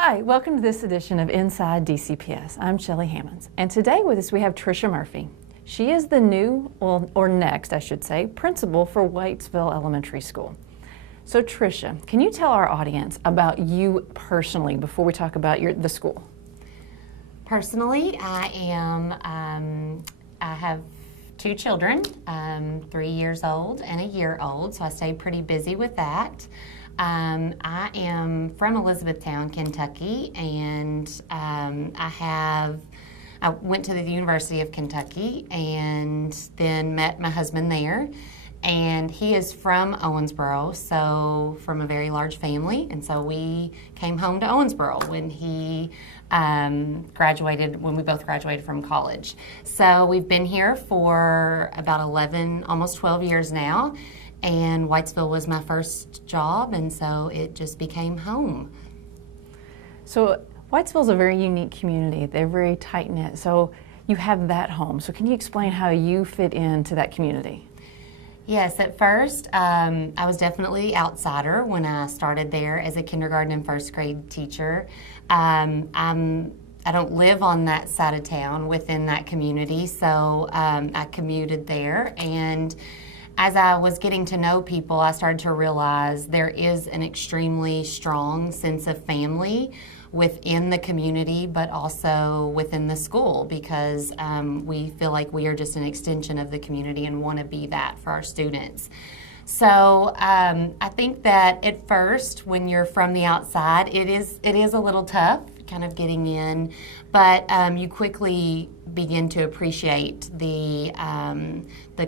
Hi, welcome to this edition of Inside DCPS. I'm Shelly Hammons, and today with us we have Tricia Murphy. She is the new, or next I should say, principal for Whitesville Elementary School. So Tricia, can you tell our audience about you personally before we talk about the school? Personally, I have two children, 3 years old and a year old, so I stay pretty busy with that. I am from Elizabethtown, Kentucky, and I went to the University of Kentucky and then met my husband there. And he is from Owensboro, so from a very large family. And so we came home to Owensboro when he graduated, when we both graduated from college. So we've been here for about 11, almost 12 years now. And Whitesville was my first job, and so it just became home. So Whitesville's a very unique community. They're very tight-knit. So you have that home. So can you explain how you fit into that community? Yes, at first, I was definitely outsider when I started there as a kindergarten and first grade teacher. I don't live on that side of town within that community, so I commuted there. And as I was getting to know people, I started to realize there is an extremely strong sense of family within the community, but also within the school, because we feel like we are just an extension of the community and want to be that for our students. So I think that at first, when you're from the outside, it is a little tough, kind of getting in, but you quickly begin to appreciate the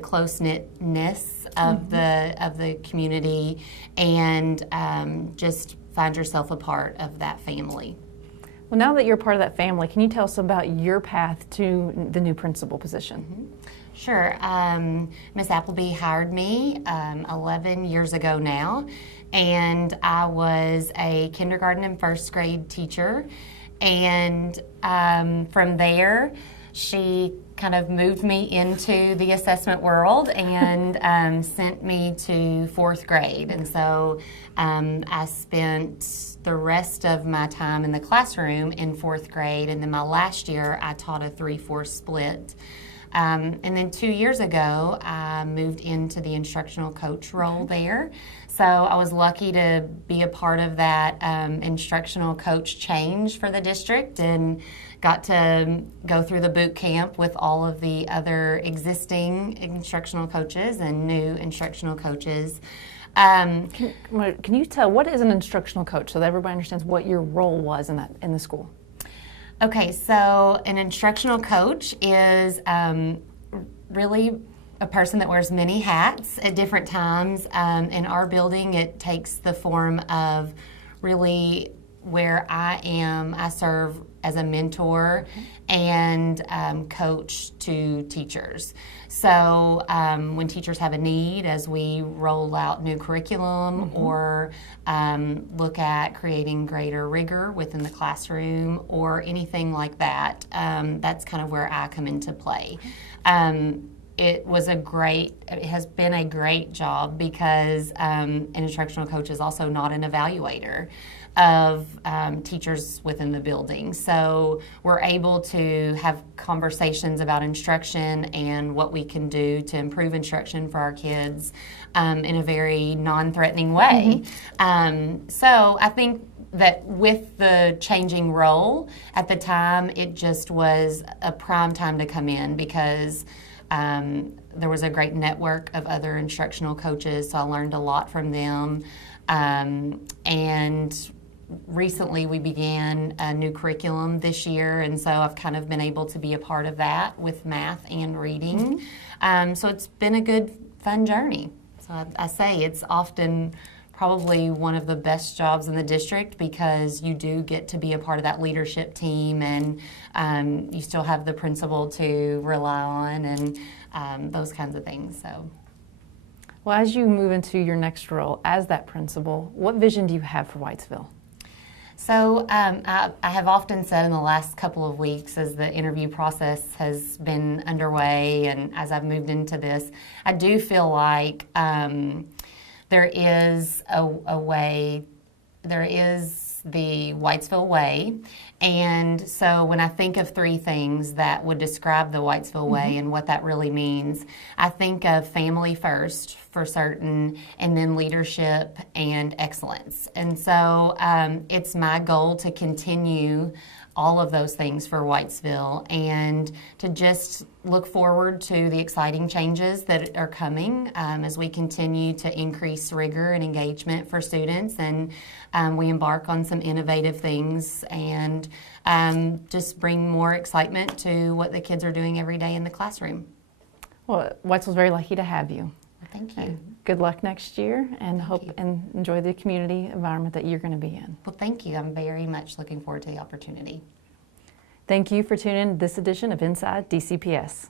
close-knitness of the community, and just find yourself a part of that family. Well, now that you're part of that family, can you tell us about your path to the new principal position? Mm-hmm. Sure. Miss Appleby hired me 11 years ago now, and I was a kindergarten and first grade teacher. And from there, she kind of moved me into the assessment world and sent me to fourth grade. And so I spent the rest of my time in the classroom in fourth grade, and then my last year I taught a 3-4 split. And then 2 years ago, I moved into the instructional coach role there. So I was lucky to be a part of that instructional coach change for the district, and got to go through the boot camp with all of the other existing instructional coaches and new instructional coaches. Can you tell, what is an instructional coach so that everybody understands what your role was in the school? Okay, so an instructional coach is really a person that wears many hats at different times. In our building, it takes the form of really where I serve as a mentor and coach to teachers. So when teachers have a need, as we roll out new curriculum or look at creating greater rigor within the classroom or anything like that, that's kind of where I come into play. It has been a great job because an instructional coach is also not an evaluator of teachers within the building. So we're able to have conversations about instruction and what we can do to improve instruction for our kids in a very non-threatening way. So I think that with the changing role at the time, it just was a prime time to come in, because there was a great network of other instructional coaches, so I learned a lot from them. And recently we began a new curriculum this year, and so I've kind of been able to be a part of that with math and reading. So it's been a good, fun journey. So I say it's often probably one of the best jobs in the district, because you do get to be a part of that leadership team, and you still have the principal to rely on, and those kinds of things. So, well, as you move into your next role as that principal, what vision do you have for Whitesville? So I have often said in the last couple of weeks, as the interview process has been underway and as I've moved into this, I do feel like there is a way, there is the Whitesville way. And so when I think of three things that would describe the Whitesville way and what that really means, I think of family first for certain, and then leadership and excellence. And so it's my goal to continue all of those things for Whitesville and to just look forward to the exciting changes that are coming as we continue to increase rigor and engagement for students, and we embark on some innovative things and just bring more excitement to what the kids are doing every day in the classroom. Well, Whitesville's very lucky to have you. Thank you. Good luck next year, and and enjoy the community environment that you're going to be in. Well, thank you. I'm very much looking forward to the opportunity. Thank you for tuning in to this edition of Inside DCPS.